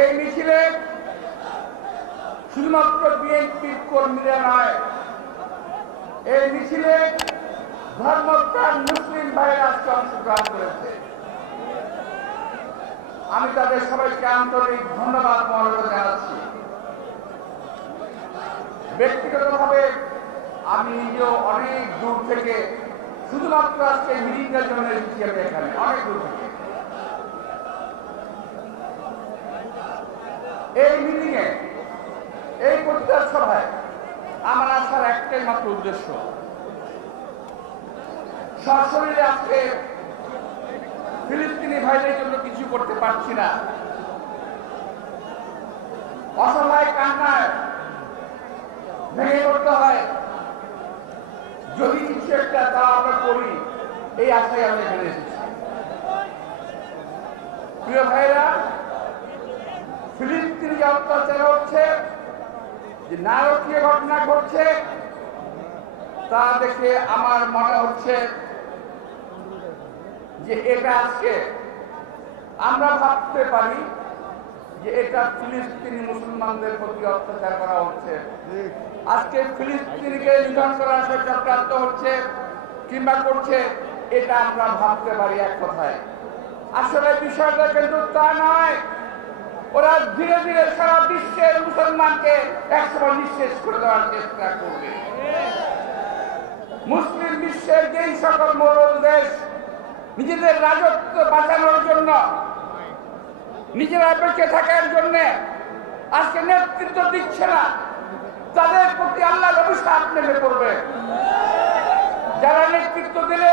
এই মিছিলে শুধুমাত্র বিএনপির কর্মীরা নয়, এই মিছিলে ধর্মপ্রাণ মুসলিম ভাইয়েরা আজকে অংশগ্রহণ করেছে। আমি তাদের সবাইকে আন্তরিক ধন্যবাদ মনোযোগ জানাচ্ছি। ব্যক্তিগতভাবে আমি নিজেও অনেক দূর থেকে শুধুমাত্র আজকে মিটিংয়ের জন্য এসেছি। আমি এখানে অনেক দূর থেকে এই মিটিংয়ে, এই প্রচার সভায় আমার আসার একটাই মাত্র উদ্দেশ্য, সরাসরি আজকে ফিলিস্তিনি ভাইদের জন্য কিছু করতে পারছি না, অসহায় কান্নায় ভেঙে পড়তে হয়, যদি কিছু একটা তা আমরা করি, এই আশায় আমরা এখানে এসেছি। প্রিয় ভাইরা, ফিলিস্তিনি যে অত্যাচার হচ্ছে, যে নারকীয় ঘটনা ঘটছে, তা দেখে আমার মনে হচ্ছে যে এটা আজকে আমরা ভাবতে পারি যে এটা ফিলিস্তিনি মুসলমানদের প্রতি অত্যাচার করা হচ্ছে, আজকে ফিলিস্তিনিকে নিধন করার চক্রান্ত হচ্ছে কিংবা করছে, এটা আমরা ভাবতে পারি এক কথায়। আসলে বিষয়টা কিন্তু তা নয়। ওরা ধীরে ধীরে সারা বিশ্বের মুসলমানকে একসময় নিঃশেষ করে দেওয়ার চেষ্টা করবে। মুসলিম বিশ্বের যেই সকল মোড়ল দেশ নিজেদের রাজত্ব বাঁচানোর জন্য, নিজেরা বেঁচে থাকার জন্য আজকে নেতৃত্ব দিচ্ছে না, তাদের প্রতি আল্লাহর অভিশাপ নেমে পড়বে। যারা নেতৃত্ব দিলে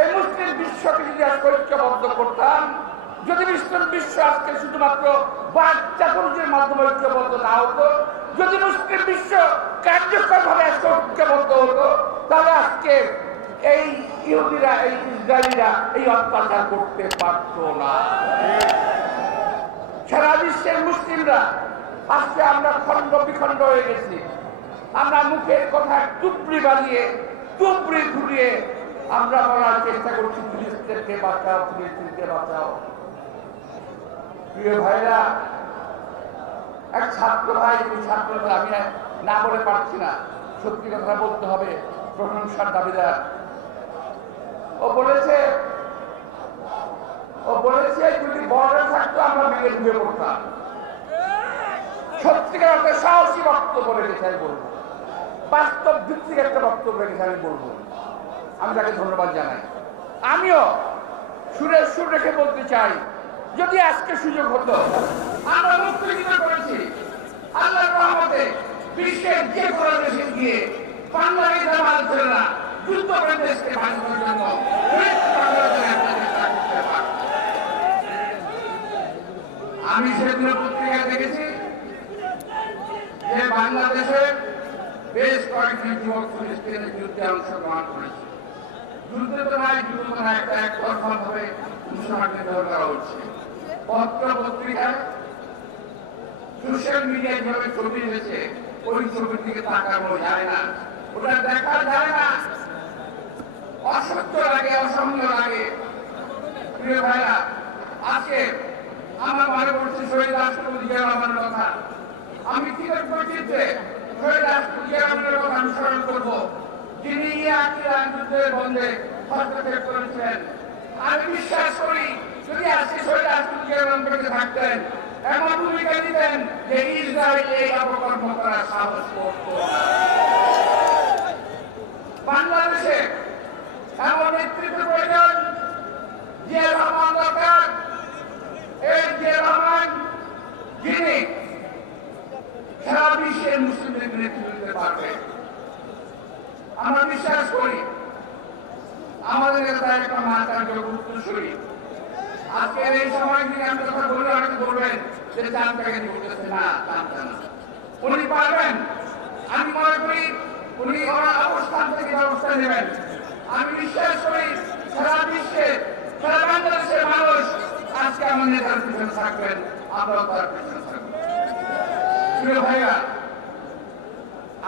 এই মুসলিম বিশ্বকে যদি আজকে ঐক্যবদ্ধ করতাম, যদি বিশ্ব আজকে শুধুমাত্র বাচ্চাপুরুষের মাধ্যমে ঐক্যবদ্ধ না হতো, যদি মুসলিম বিশ্ব কার্যকরভাবে আজকে ঐক্যবদ্ধ হতো, তাহলে আজকে এই ইহুদিরা, এই ইসরায়েলিরা এই অত্যাচার করতে পারত না। সারা বিশ্বের মুসলিমরা আজকে আমরা খণ্ড বিখণ্ড হয়ে গেছি। আমরা মুখের কথা টুপড়ি বানিয়ে, টুপড়ি ঘুরিয়ে আমরা বলার চেষ্টা করছি ফিলিস্তিনকে বাঁচাও, ফিলিস্তিনকে বাঁচাও। প্রিয় ভাইরা, এক ছাত্র ভাই, ওই ছাত্রটা আমি না বলে পারছি না, সত্যি কথা বলতে হবে, প্রশংসার দাবিদার। ও বলেছে যদি বড় থাকতো আমরা ভেঙে ঢুকে পড়তাম। সত্যিকার একটা সাহসী বক্তব্য রেখেছে, আমি বলবো, বাস্তব ভিত্তিক একটা বক্তব্য রেখেছে, আমি বলবো, আমি তাকে ধন্যবাদ জানাই। আমিও সুর রেখে বলতে চাই, যদি আজকে সুযোগ হতো, আমরা মুক্তিযুদ্ধ করেছি, আল্লাহর রহমতে বিশ্বের যে কোনো দেশে গিয়ে বাংলাদেশ জামাল ছিল না, যুদ্ধ করে দেশকে বাঁচানোর জন্য আমি সেগুলো পত্রিকায় দেখেছি যে বাংলাদেশে বেশ কয়েকজন যুবক ফিলিস্তিনের যুদ্ধে অংশগ্রহণ করেছে। যুদ্ধে তো নাই, যুদ্ধ না, একটা একতরফা ভাবে মুসলমানকে ধরে করা হচ্ছে। পত্র পত্রিকায়, সোশ্যাল মিডিয়ায় যেভাবে ছবি হয়েছে, ওই ছবির দিকে তাকানো যায় না, ওটা দেখা যায় না, অসহ্য লাগে, অসহ্য লাগে। প্রিয় ভাইরা, আজকে আমার মনে পড়ছে শহীদ রাষ্ট্রপতি জিয়া রহমানের কথা। আমি চিত্রে শহীদ রাষ্ট্রপতি জিয়া রহমানের কথা আমি স্মরণ করবো, যিনি ইরাক যুদ্ধের বন্ধে হস্তক্ষেপ করেছিলেন। আমি বিশ্বাস করি যদি আজকে শহীদ রাষ্ট্রপতি জিয়া রহমান বেঁচে থাকতেন, এমন ভূমিকা দিতেন যে ইসরায়েল এই অপকর্ম করার সাহস করত। বাংলাদেশে এমন নেতৃত্ব প্রয়োজন, জিয়া রহমান দরকার। এই জিয়া রহমান যিনি সারা বিশ্বের মুসলিমদের নেতৃত্ব দিতে পারবে। আমরা বিশ্বাস করি আমাদের নেতা একটা মাতার উত্তরসূরি। আজকের এই সময় যদি আমি কথা বলি, অনেকে বলবেন যে চান টাকা করতেছে না, চান না, উনি পারবেন। আমি মনে করি উনি অবস্থান থেকে ব্যবস্থা নেবেন। আমি বিশ্বাস করি সারা বিশ্বে, সারা বাংলাদেশের মানুষ আজকে আমার নেতার পিছনে থাকবেন, আমরাও তার পিছনে থাকবেন। প্রিয় ভাইরা,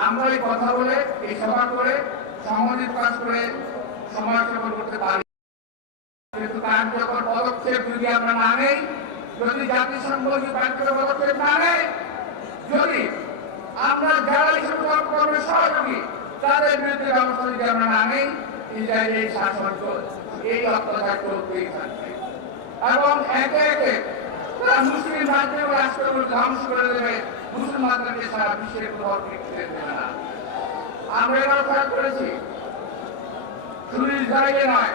আমরা এই কথা বলে, এই সভা করে, সংহতি প্রকাশ করে সমাজ সেবন করতে পারি, কিন্তু কার্যকর পদক্ষেপ যদি আমরা না নেই, যদি জাতিসংঘ কার্যকর পদক্ষেপ না নেয়, যদি আমরা যারা এই সকল কর্মের সহযোগী তাদের বিরুদ্ধে ব্যবস্থা যদি আমরা না নেই, ইসরায়েলের এই শাসন এই অত্যাচার চলতেই থাকবে এবং একে একে তারা মুসলিম রাজ্য ও রাষ্ট্রগুলো ধ্বংস করে দেবে, মুসলমানদেরকে সারা বিশ্বের কোথাও টিকতে দেবে না। আমরা এটাও খেয়াল করেছি, শুধু ইসরায়েলে নয়,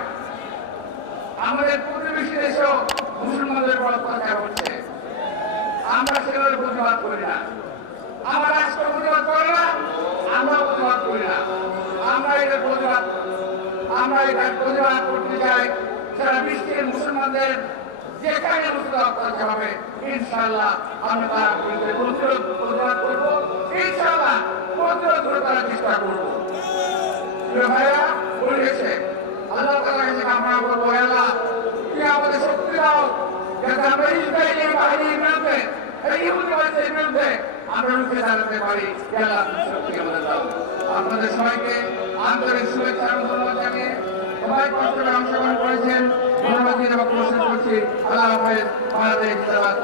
আমাদের প্রতিবেশী দেশেও মুসলমানদের উপর অত্যাচার হচ্ছে। আমরা সেগুলোর প্রতিবাদ করি না, আমার রাষ্ট্র প্রতিবাদ করে না, আমরা প্রতিবাদ করি না। আমরা এটার প্রতিবাদ করতে চাই সারা বিশ্বের মুসলমানদের যেখানে মুসলিম অত্যাচার হবে, ইনশাআল্লাহ আমরা তার বিরুদ্ধে প্রতিবাদ করবো, ইনশাআল্লাহ প্রতিরোধ করে করার চেষ্টা করবো। ভাইয়া বলেছে আল্লাহ তাআলার কাছে কামনা করবো, আল্লাহ তুমি আমাদের শক্তি দাও যাতে আমরা ইসরায়েলি বাহিনীর বিরুদ্ধে, এই ইহুদিবাদের বিরুদ্ধে আমরা রুখে দাঁড়াতে পারি। আল্লাহ শক্তি আমাদের দাও। আপনাদের সবাইকে আন্তরিক শুভেচ্ছা এবং ধন্যবাদ জানিয়ে সবাই কষ্ট করে অংশগ্রহণ করেছেন, ধন্যবাদ দিয়ে বক্তব্য শেষ করছি। আল্লাহ হাফেজ। বাংলাদেশ জিন্দাবাদ।